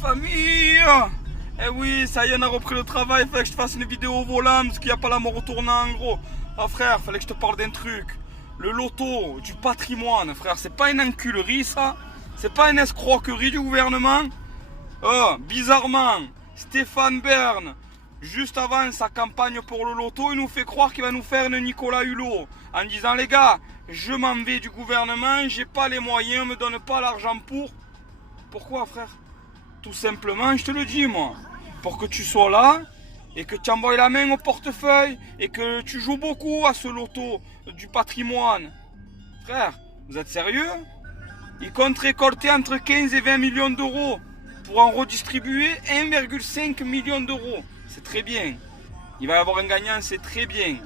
famille. Eh oui, ça y est, on a repris le travail. Fallait que je te fasse une vidéo au volant parce qu'il n'y a pas la mort au tournant, gros. Ah frère, fallait que je te parle d'un truc. Le loto du patrimoine, frère, c'est pas une enculerie ça. C'est pas une escroquerie du gouvernement. Oh, bizarrement, Stéphane Bern, juste avant sa campagne pour le loto, il nous fait croire qu'il va nous faire une Nicolas Hulot en disant les gars, je m'en vais du gouvernement, j'ai pas les moyens, me donne pas l'argent pour. Pourquoi frère? Tout simplement, je te le dis moi, pour que tu sois là et que tu envoies la main au portefeuille et que tu joues beaucoup à ce loto du patrimoine. Frère, vous êtes sérieux? Il compte récolter entre 15 et 20 millions d'euros pour en redistribuer 1,5 million d'euros. C'est très bien. Il va y avoir un gagnant, c'est très bien.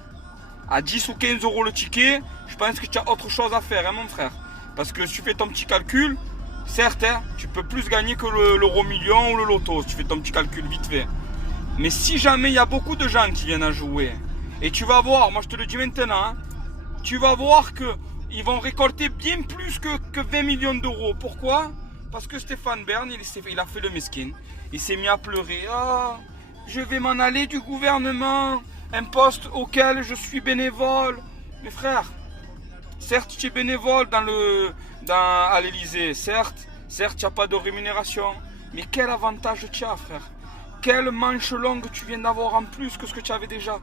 À 10 ou 15 euros le ticket, je pense que tu as autre chose à faire, hein, mon frère. Parce que si tu fais ton petit calcul, certes, hein, tu peux plus gagner que l'euro million ou le loto, si tu fais ton petit calcul vite fait. Mais si jamais il y a beaucoup de gens qui viennent à jouer, et tu vas voir, moi je te le dis maintenant, hein, tu vas voir qu'ils vont récolter bien plus que 20 millions d'euros. Pourquoi? Parce que Stéphane Bern, il a fait le mesquin. Il s'est mis à pleurer. Ah, je vais m'en aller du gouvernement, un poste auquel je suis bénévole. Mais frère, certes tu es bénévole à l'Elysée, certes tu n'as pas de rémunération. Mais quel avantage tu as, frère? Quelle manche longue tu viens d'avoir en plus que ce que tu avais déjà?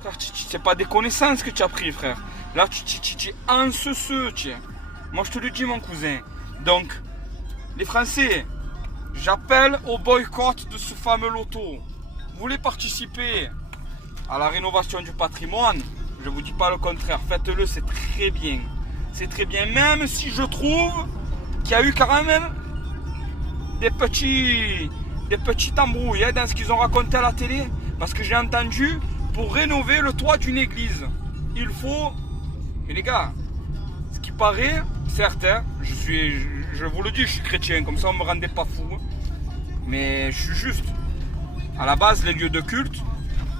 Frère, c'est pas des connaissances que tu as pris, frère. Là, tu es enceceux, tiens. Moi, je te le dis, mon cousin. Donc, les Français, j'appelle au boycott de ce fameux loto. Vous voulez participer à la rénovation du patrimoine? Je ne vous dis pas le contraire. Faites-le, c'est très bien. C'est très bien. Même si je trouve qu'il y a eu quand même des petites embrouilles dans ce qu'ils ont raconté à la télé. Parce que j'ai entendu, pour rénover le toit d'une église, il faut... Mais les gars, ce qui paraît, certes, hein, je vous le dis, je suis chrétien, comme ça on ne me rendait pas fou. Mais je suis juste. À la base, les lieux de culte,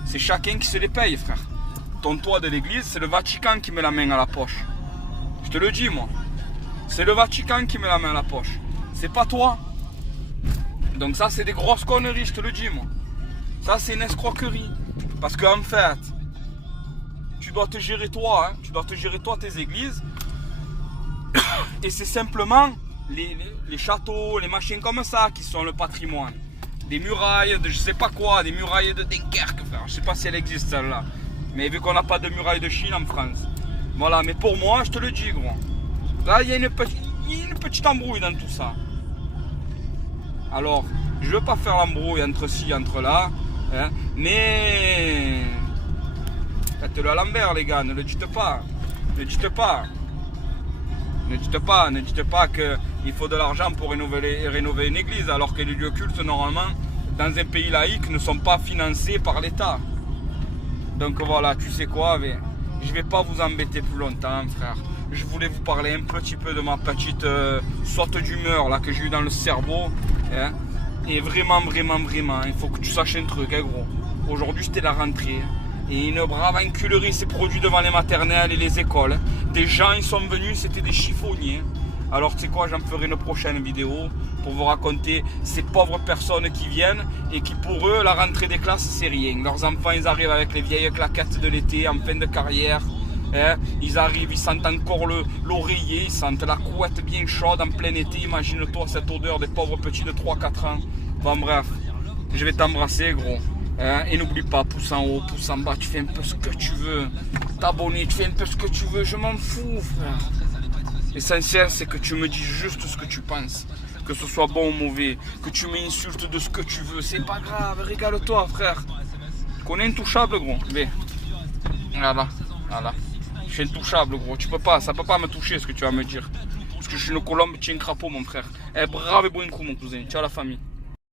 c'est chacun qui se les paye, frère. Ton toit de l'église, c'est le Vatican qui met la main à la poche. Je te le dis, moi. C'est le Vatican qui met la main à la poche. C'est pas toi. Donc ça, c'est des grosses conneries, je te le dis, moi. Ça, c'est une escroquerie. Parce qu'en fait, tu dois te gérer toi, hein. Tu dois te gérer toi, tes églises. Et c'est simplement les châteaux, les machines comme ça qui sont le patrimoine. Des murailles de je sais pas quoi, des murailles de Dunkerque, frère. Je sais pas si elle existe celle-là. Mais vu qu'on n'a pas de murailles de Chine en France. Voilà, mais pour moi, je te le dis, gros. Là, il y a une petite embrouille dans tout ça. Alors, je veux pas faire l'embrouille entre ci, entre là. Hein, mais... Faites-le à l'envers, les gars, ne le dites pas. Ne dites pas. Ne dites pas qu'il faut de l'argent pour rénover une église, alors que les lieux cultes, normalement, dans un pays laïque, ne sont pas financés par l'État. Donc voilà, tu sais quoi, mais je ne vais pas vous embêter plus longtemps, frère. Je voulais vous parler un petit peu de ma petite saute d'humeur là que j'ai eu dans le cerveau. Hein. Et vraiment, il faut que tu saches un truc, hein, gros. Aujourd'hui, c'était la rentrée. Et une brave enculerie s'est produite devant les maternelles et les écoles. Des gens, ils sont venus, c'était des chiffonniers. Alors, tu sais quoi, j'en ferai une prochaine vidéo pour vous raconter ces pauvres personnes qui viennent et qui, pour eux, la rentrée des classes, c'est rien. Leurs enfants, ils arrivent avec les vieilles claquettes de l'été en fin de carrière. Hein, ils arrivent, ils sentent encore l'oreiller, ils sentent la couette bien chaude en plein été. Imagine-toi cette odeur des pauvres petits de 3-4 ans. Bon, bref, je vais t'embrasser, gros. Hein, et n'oublie pas, pouce en haut, pouce en bas, tu fais un peu ce que tu veux. T'abonner, tu fais un peu ce que tu veux, je m'en fous, frère. L'essentiel, c'est que tu me dis juste ce que tu penses. Que ce soit bon ou mauvais, que tu m'insultes de ce que tu veux. C'est pas grave, régale-toi, frère. On est intouchable, gros. Mais, voilà. Je suis intouchable, gros. Tu peux pas, ça peut pas me toucher ce que tu vas me dire. Parce que je suis une colombe, tu es un crapaud, mon frère. Eh, bravo et bon coup, mon cousin. Ciao la famille.